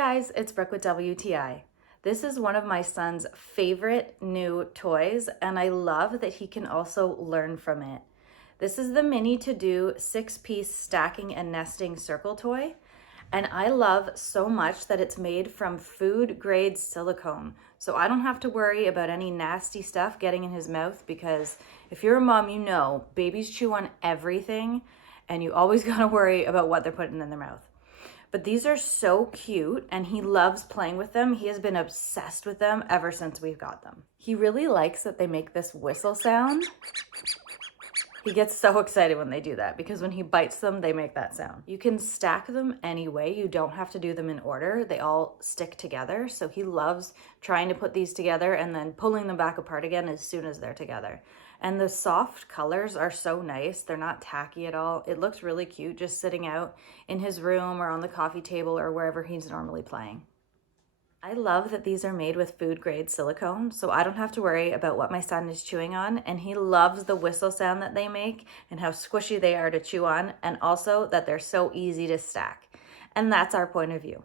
guys, it's Brooke with WTI. This is one of my son's favorite new toys, and I love that he can also learn from it. This is the mini Tudou 6-piece stacking and nesting circle toy, and I love so much that it's made from food grade silicone. So I don't have to worry about any nasty stuff getting in his mouth, because if you're a mom, you know babies chew on everything and you always gotta worry about what they're putting in their mouth. But these are so cute and he loves playing with them. He has been obsessed with them ever since we've got them. He really likes that they make this whistle sound. He gets so excited when they do that because when he bites them, they make that sound. You can stack them any way. You don't have to do them in order. They all stick together. So he loves trying to put these together and then pulling them back apart again as soon as they're together. And the soft colors are so nice. They're not tacky at all. It looks really cute just sitting out in his room or on the coffee table or wherever he's normally playing. I love that these are made with food grade silicone, so I don't have to worry about what my son is chewing on, and he loves the whistle sound that they make and how squishy they are to chew on, and also that they're so easy to stack. And that's our point of view.